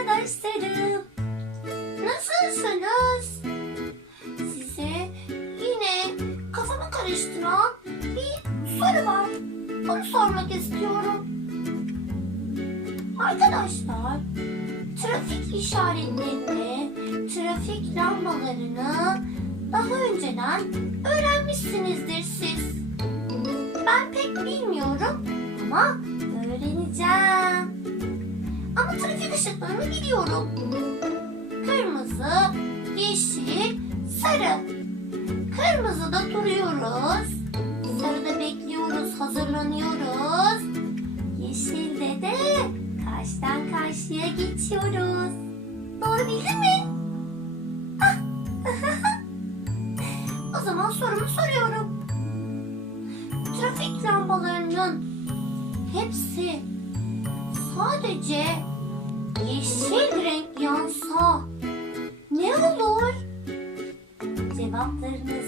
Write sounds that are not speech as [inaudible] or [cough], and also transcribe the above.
arkadaşlarım. Nasılsınız? Size yine kafamı karıştıran bir soru var. Onu sormak istiyorum. Arkadaşlar, trafik işaretlerini, trafik lambalarını daha önceden öğrenmişsinizdir siz. Ben pek bilmiyorum ama öğreneceğim. Trafik ışıklarını biliyorum. Kırmızı, yeşil, sarı. Kırmızıda duruyoruz. Sarıda bekliyoruz, hazırlanıyoruz. Yeşilde de karşıdan karşıya geçiyoruz. Doğru bildin mi? Ah. [laughs] o zaman sorumu soruyorum. Trafik lambalarının hepsi sadece yeşil renk yansa ne olur? Bekliyorum.